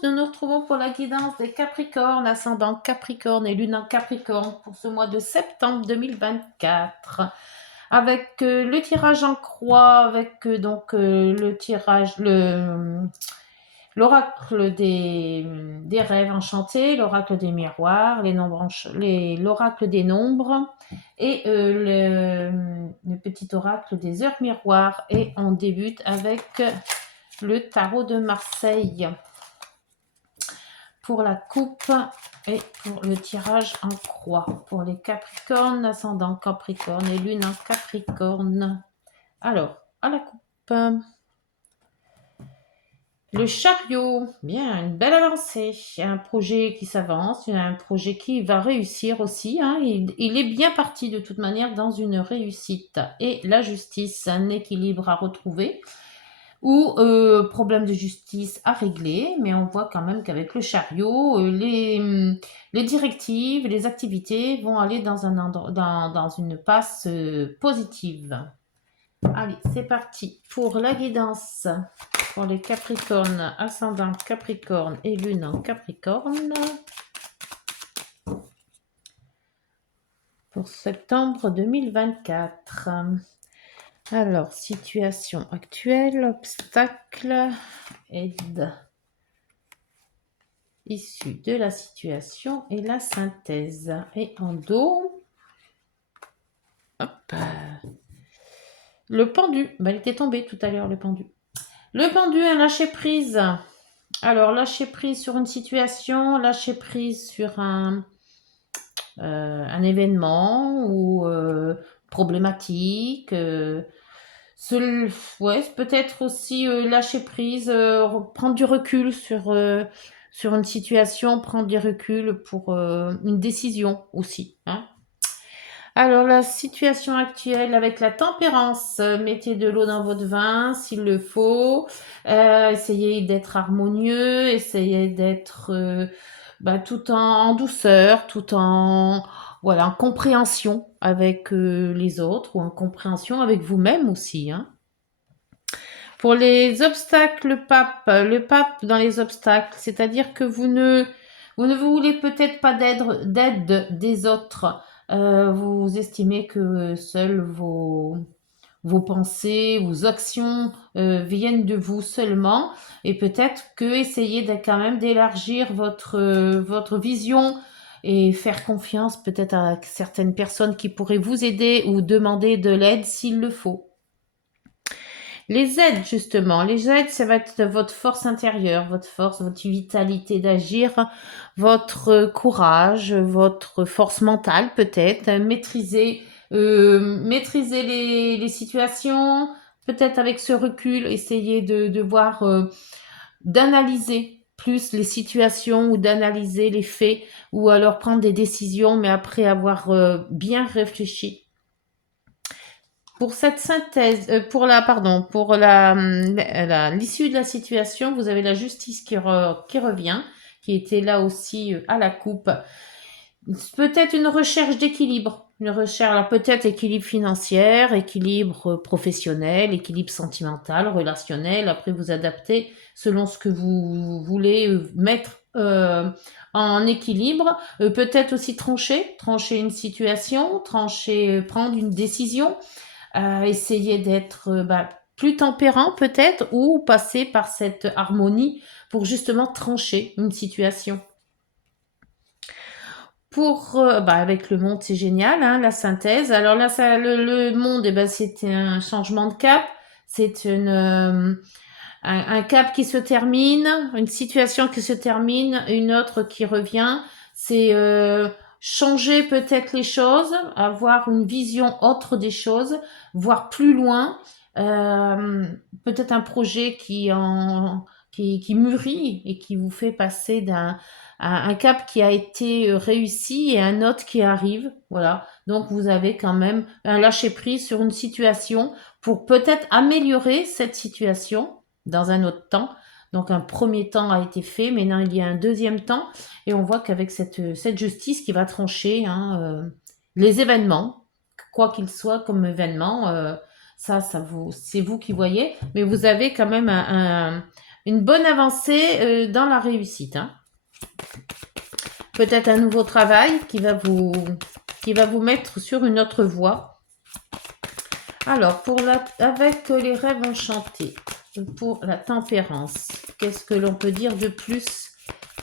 tous, nous nous retrouvons pour la guidance des Capricornes, ascendant Capricorne et lune en Capricorne pour ce mois de septembre 2024. Avec le tirage en croix, avec le tirage, l'oracle des rêves enchantés, l'oracle des miroirs, l'oracle des nombres et le petit oracle des heures miroirs. Et on débute avec le tarot de Marseille pour la coupe et pour le tirage en croix pour les Capricornes, ascendant Capricorne et lune en Capricorne. Alors, à la coupe, le chariot, bien, une belle avancée. Il y a un projet qui s'avance, il y a un projet qui va réussir aussi. Il est bien parti de toute manière dans une réussite. Et la justice, un équilibre à retrouver ou problème de justice à régler, mais on voit quand même qu'avec le chariot, les directives, les activités vont aller dans une passe positive. Allez, c'est parti pour la guidance pour les Capricornes, ascendant Capricorne et lune en Capricorne pour septembre 2024. Alors, situation actuelle, obstacle, aide. Issue de la situation et la synthèse. Et en dos, hop, le pendu. Il était tombé tout à l'heure, le pendu. Le pendu, un lâcher prise. Alors, lâcher prise sur une situation, lâcher prise sur un événement ou problématique. Peut-être aussi lâcher prise, prendre du recul sur une situation, prendre du recul pour une décision aussi. Alors, la situation actuelle avec la tempérance, mettez de l'eau dans votre vin s'il le faut, essayez d'être harmonieux, essayez d'être tout en douceur, tout en compréhension avec les autres ou en compréhension avec vous-même aussi. Pour les obstacles, le pape dans les obstacles, c'est-à-dire que vous ne voulez peut-être pas d'aide des autres. Vous estimez que seules vos pensées, vos actions viennent de vous seulement, et peut-être que essayez quand même d'élargir votre vision et faire confiance peut-être à certaines personnes qui pourraient vous aider ou demander de l'aide s'il le faut. Les aides, justement, ça va être votre force intérieure, votre force, votre vitalité d'agir, votre courage, votre force mentale peut-être, maîtriser les situations, peut-être avec ce recul, essayer de voir, d'analyser plus les situations ou d'analyser les faits ou alors prendre des décisions, mais après avoir bien réfléchi. Pour cette synthèse, l'issue de la situation, vous avez la justice qui revient, qui était là aussi à la coupe. Peut-être une recherche d'équilibre, peut-être équilibre financier, équilibre professionnel, équilibre sentimental, relationnel. Après, vous adaptez selon ce que vous voulez mettre en équilibre. Peut-être aussi trancher une situation, prendre une décision. Essayer d'être plus tempérant peut-être ou passer par cette harmonie pour justement trancher une situation. Avec le monde, c'est génial, la synthèse. Alors là, le monde, c'était un changement de cap. C'est un cap qui se termine, une situation qui se termine, une autre qui revient. C'est changer peut-être les choses, avoir une vision autre des choses, voir plus loin. Peut-être un projet qui mûrit et qui vous fait passer un cap qui a été réussi et un autre qui arrive. Voilà. Donc vous avez quand même un lâcher prise sur une situation pour peut-être améliorer cette situation dans un autre temps. Donc un premier temps a été fait, mais maintenant il y a un deuxième temps, et on voit qu'avec cette justice qui va trancher les événements, quoi qu'ils soient comme événements, c'est vous qui voyez, mais vous avez quand même une bonne avancée dans la réussite. Hein. Peut-être un nouveau travail qui va vous mettre sur une autre voie. Alors, avec les rêves enchantés, pour la tempérance, qu'est-ce que l'on peut dire de plus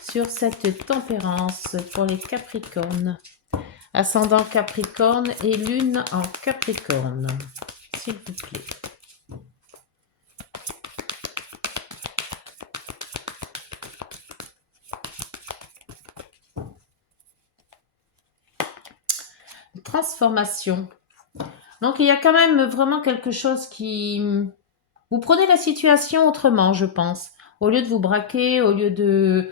sur cette tempérance pour les Capricornes? Ascendant Capricorne et Lune en Capricorne, s'il vous plaît. Transformation. Donc, il y a quand même vraiment quelque chose qui... Vous prenez la situation autrement, je pense. Au lieu de vous braquer, au lieu de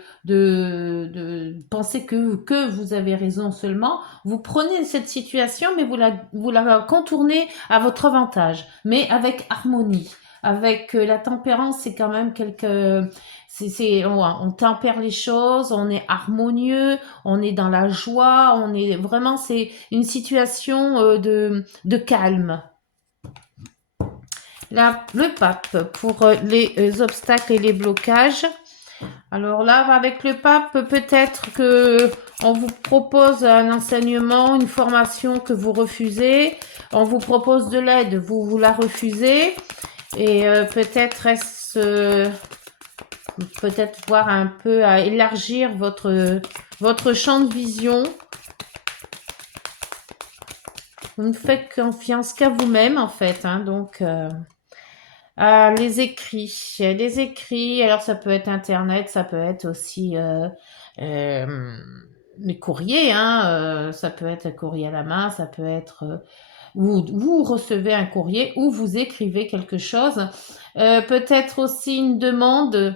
penser que vous avez raison seulement, vous prenez cette situation, mais vous la contournez à votre avantage, mais avec harmonie. Avec la tempérance, c'est quand même on tempère les choses, on est harmonieux, on est dans la joie, c'est une situation de calme. Le pape pour les obstacles et les blocages. Alors là, avec le pape, peut-être que on vous propose un enseignement, une formation que vous refusez. On vous propose de l'aide, vous la refusez. Et peut-être voir un peu à élargir votre champ de vision. Vous ne faites confiance qu'à vous-même, en fait. Hein, donc... les écrits, alors ça peut être Internet, ça peut être aussi les courriers, hein, ça peut être un courrier à la main, ça peut être vous recevez un courrier ou vous écrivez quelque chose, peut-être aussi une demande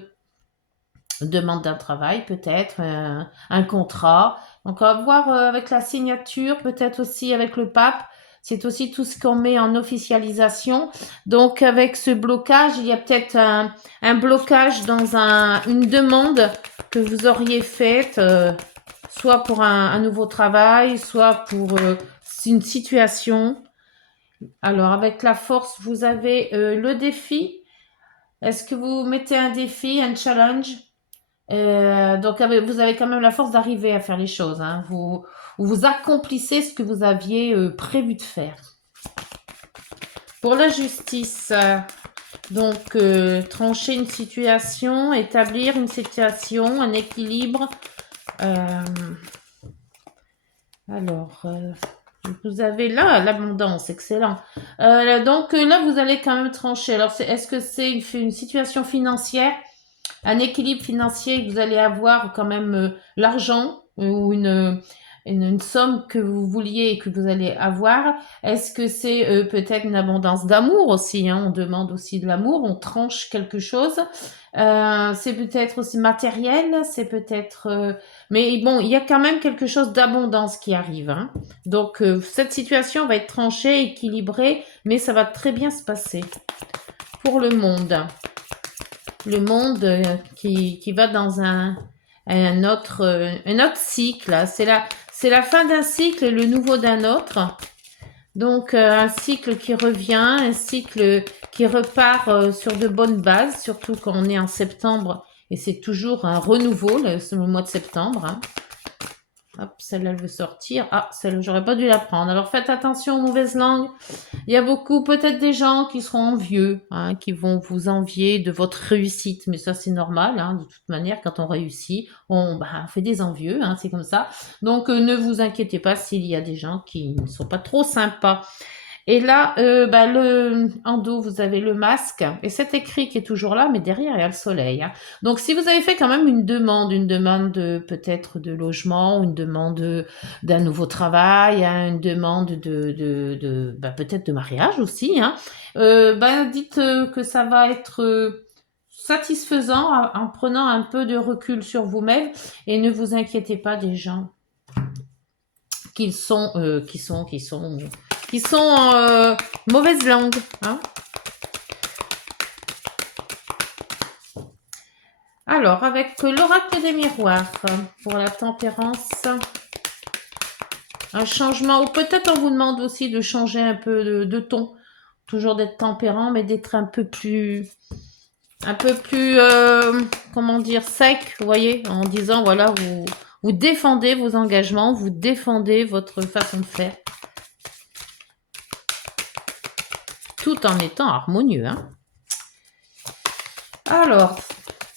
d'un travail, peut-être un contrat. Donc on va voir avec la signature, peut-être aussi avec le pape. C'est aussi tout ce qu'on met en officialisation. Donc, avec ce blocage, il y a peut-être un blocage dans une demande que vous auriez faite, soit pour un nouveau travail, soit pour une situation. Alors, avec la force, vous avez le défi. Est-ce que vous mettez un défi, un challenge? Donc, vous avez quand même la force d'arriver à faire les choses. Hein. Vous accomplissez ce que vous aviez prévu de faire. Pour la justice, donc trancher une situation, établir une situation, un équilibre. Alors, vous avez là l'abondance, excellent. Donc là, vous allez quand même trancher. Alors, est-ce que c'est une situation financière, un équilibre financier, que vous allez avoir quand même l'argent ou une somme que vous vouliez et que vous allez avoir? Est-ce que c'est peut-être une abondance d'amour aussi, hein? On demande aussi de l'amour, on tranche quelque chose. C'est peut-être aussi matériel, c'est peut-être... mais bon, il y a quand même quelque chose d'abondance qui arrive. Hein? Donc, cette situation va être tranchée, équilibrée, mais ça va très bien se passer. Pour le monde qui va dans un autre cycle. C'est la fin d'un cycle et le nouveau d'un autre. Donc un cycle qui revient, un cycle qui repart sur de bonnes bases, surtout quand on est en septembre et c'est toujours un renouveau le mois de septembre. Hein. Hop, celle-là, elle veut sortir. Ah, celle-là, j'aurais pas dû la prendre. Alors faites attention aux mauvaises langues. Il y a beaucoup, peut-être des gens qui seront envieux, hein, qui vont vous envier de votre réussite. Mais ça, c'est normal. Hein, de toute manière, quand on réussit, on fait des envieux. Hein, c'est comme ça. Donc, ne vous inquiétez pas s'il y a des gens qui ne sont pas trop sympas. Et là, en dos, vous avez le masque et cet écrit qui est toujours là, mais derrière, il y a le soleil. Hein. Donc, si vous avez fait quand même une demande peut-être de logement, une demande d'un nouveau travail, hein, une demande peut-être de mariage aussi, hein, dites que ça va être satisfaisant en prenant un peu de recul sur vous-même et ne vous inquiétez pas des gens qui sont mauvaise langue. Hein. Alors, avec l'oracle des miroirs, pour la tempérance, un changement, ou peut-être on vous demande aussi de changer un peu de ton, toujours d'être tempérant, mais d'être un peu plus un peu plus, comment dire, sec, vous voyez, en disant, voilà, vous défendez vos engagements, vous défendez votre façon de faire, tout en étant harmonieux, hein. Alors,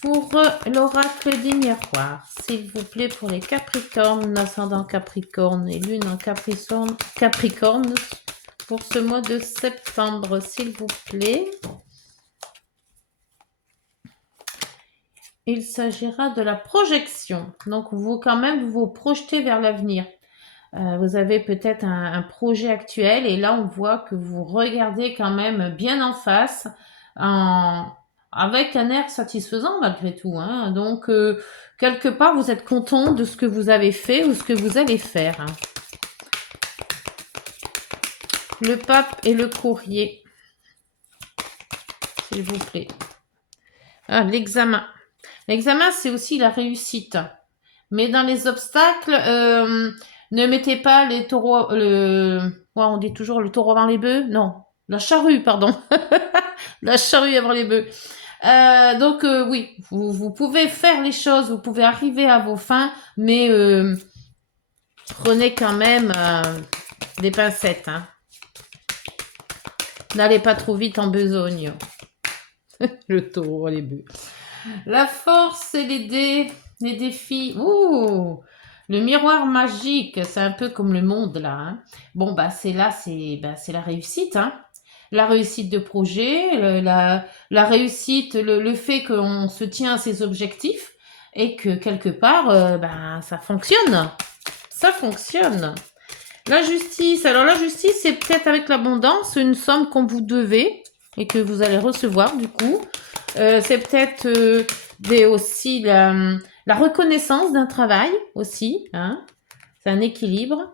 pour l'oracle des miroirs, s'il vous plaît, pour les Capricornes, ascendant Capricorne et lune en Capricorne, pour ce mois de septembre, s'il vous plaît. Il s'agira de la projection. Donc, vous, quand même, vous projetez vers l'avenir. Vous avez peut-être un projet actuel et là, on voit que vous regardez quand même bien en face, avec un air satisfaisant malgré tout, hein. Donc, quelque part, vous êtes content de ce que vous avez fait ou ce que vous allez faire, hein. Le pape et le courrier, s'il vous plaît. Ah, l'examen. L'examen, c'est aussi la réussite. Mais dans les obstacles, ne mettez pas les taureaux... Ouais, on dit toujours le taureau avant les bœufs. Non, la charrue, pardon. La charrue avant les bœufs. Donc, oui, vous pouvez faire les choses, vous pouvez arriver à vos fins, mais prenez quand même des pincettes, hein. N'allez pas trop vite en besogne. Le taureau, les bœufs. La force et les défis. Ouh, le miroir magique, c'est un peu comme le monde là, hein. Bon, bah c'est là, c'est la réussite, hein. La réussite de projet, la réussite, le fait qu'on se tient à ses objectifs et que quelque part, ça fonctionne. Ça fonctionne. La justice. Alors la justice, c'est peut-être avec l'abondance, une somme qu'on vous devez et que vous allez recevoir du coup. C'est peut-être aussi la reconnaissance d'un travail aussi, hein. C'est un équilibre.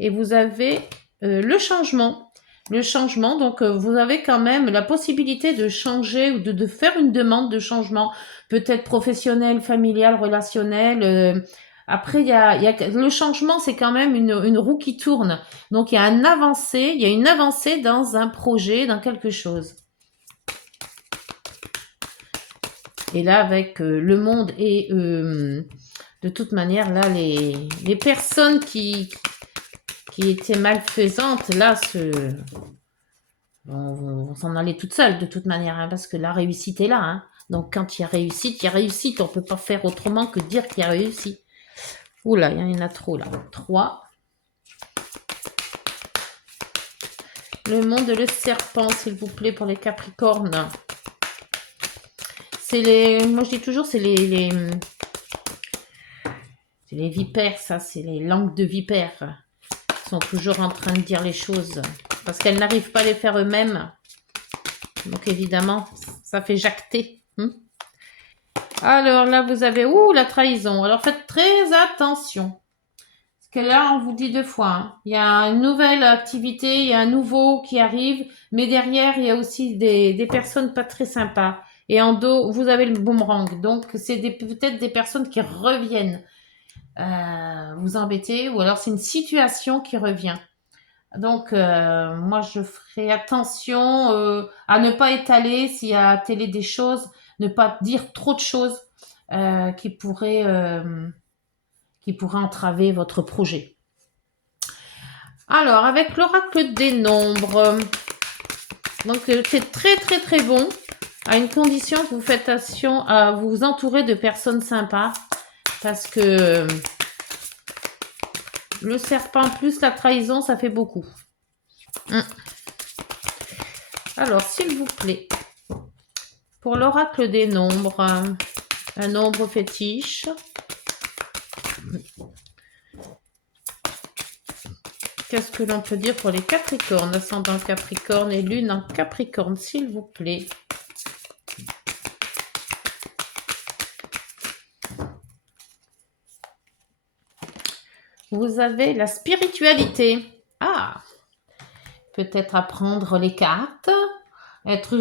Et vous avez le changement. Le changement, donc vous avez quand même la possibilité de changer ou de faire une demande de changement, peut-être professionnel, familial, relationnel. Après, il y a le changement, c'est quand même une roue qui tourne. Donc il y a une avancée dans un projet, dans quelque chose. Et là, avec le monde et de toute manière, là, les personnes qui étaient malfaisantes, là, vont s'en aller toutes seules de toute manière, hein, parce que la réussite est là, hein. Donc, quand il y a réussite, il y a réussite. On ne peut pas faire autrement que dire qu'il y a réussi. Oula, il y en a trop, là. 3. Le monde le serpent, s'il vous plaît, pour les Capricornes. Moi je dis toujours, c'est les vipères, ça, c'est les langues de vipères. Ils sont toujours en train de dire les choses parce qu'elles n'arrivent pas à les faire eux-mêmes. Donc évidemment, ça fait jacter. Alors là, vous avez la trahison. Alors faites très attention. Parce que là, on vous dit 2 fois, hein. Il y a une nouvelle activité, il y a un nouveau qui arrive, mais derrière, il y a aussi des personnes pas très sympas. Et en dos, vous avez le boomerang. Donc, c'est peut-être des personnes qui reviennent vous embêter, ou alors c'est une situation qui revient. Donc, moi, je ferai attention à ne pas étaler s'il y a à télé des choses, ne pas dire trop de choses qui pourraient entraver votre projet. Alors, avec l'oracle des nombres, donc c'est très très très bon, à une condition que vous faites attention à vous entourer de personnes sympas, parce que le serpent plus la trahison, ça fait beaucoup. Alors, s'il vous plaît, pour l'oracle des nombres, un nombre fétiche. Qu'est-ce que l'on peut dire pour les Capricornes, ascendant Capricorne et lune en Capricorne, s'il vous plaît? Vous avez la spiritualité. Ah, peut-être apprendre les cartes, être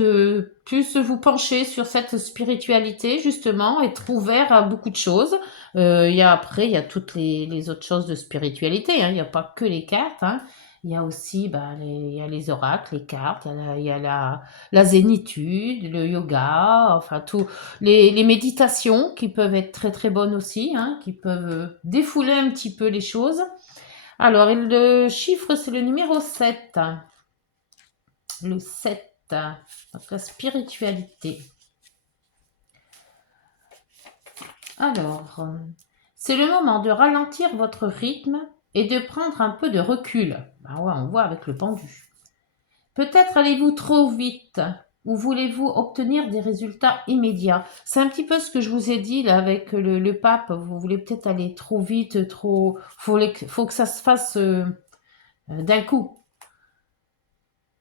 plus vous pencher sur cette spiritualité justement, être ouvert à beaucoup de choses. Après, il y a toutes les autres choses de spiritualité, hein. Il n'y a pas que les cartes, hein. Il y a aussi, bah, il y a les oracles, les cartes, il y a la zénitude, le yoga, enfin tout, les méditations qui peuvent être très très bonnes aussi, hein, qui peuvent défouler un petit peu les choses. Alors, et le chiffre, c'est le numéro 7. Le 7, donc la spiritualité. Alors, c'est le moment de ralentir votre rythme et de prendre un peu de recul. Ben ouais, on voit avec le pendu. Peut-être allez-vous trop vite ou voulez-vous obtenir des résultats immédiats? C'est un petit peu ce que je vous ai dit là avec le pape. Vous voulez peut-être aller trop vite, trop. Faut que ça se fasse d'un coup.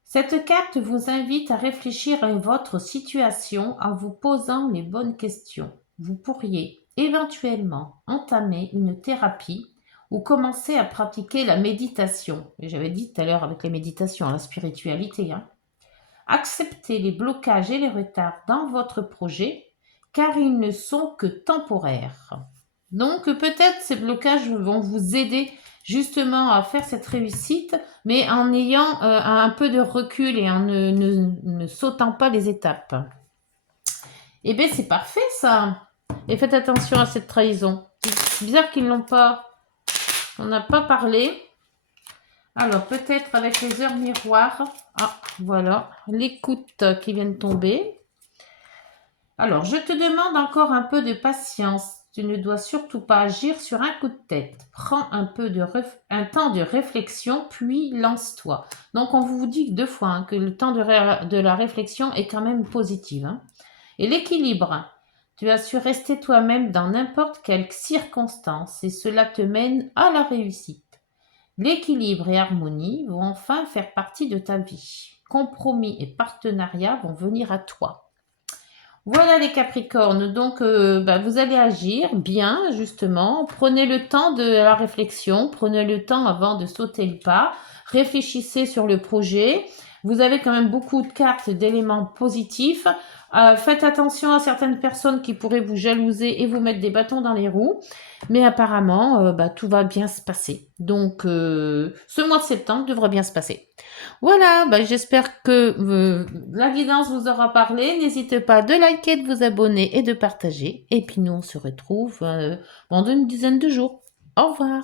Cette carte vous invite à réfléchir à votre situation en vous posant les bonnes questions. Vous pourriez éventuellement entamer une thérapie ou commencer à pratiquer la méditation. Et j'avais dit tout à l'heure avec la méditation, la spiritualité. Acceptez les blocages et les retards dans votre projet car ils ne sont que temporaires. Donc peut-être ces blocages vont vous aider justement à faire cette réussite, mais en ayant un peu de recul et en ne sautant pas les étapes. Eh bien c'est parfait ça. Et faites attention à cette trahison. C'est bizarre qu'ils n'ont pas... On n'a pas parlé. Alors peut-être avec les heures miroirs. Ah voilà, l'écoute qui vient de tomber. Alors, je te demande encore un peu de patience. Tu ne dois surtout pas agir sur un coup de tête. Prends un temps de réflexion, puis lance-toi. Donc, on vous dit 2 fois que le temps de la réflexion est quand même positif. Et l'équilibre. Tu as su rester toi-même dans n'importe quelle circonstance et cela te mène à la réussite. L'équilibre et harmonie vont enfin faire partie de ta vie. Compromis et partenariat vont venir à toi. Voilà les Capricornes, donc bah, vous allez agir bien justement, prenez le temps de la réflexion, prenez le temps avant de sauter le pas, réfléchissez sur le projet, vous avez quand même beaucoup de cartes d'éléments positifs, faites attention à certaines personnes qui pourraient vous jalouser et vous mettre des bâtons dans les roues, mais apparemment bah, tout va bien se passer, donc ce mois de septembre devrait bien se passer. Voilà, bah, j'espère que la guidance vous aura parlé. N'hésitez pas de liker, de vous abonner et de partager. Et puis nous, on se retrouve dans une dizaine de jours. Au revoir.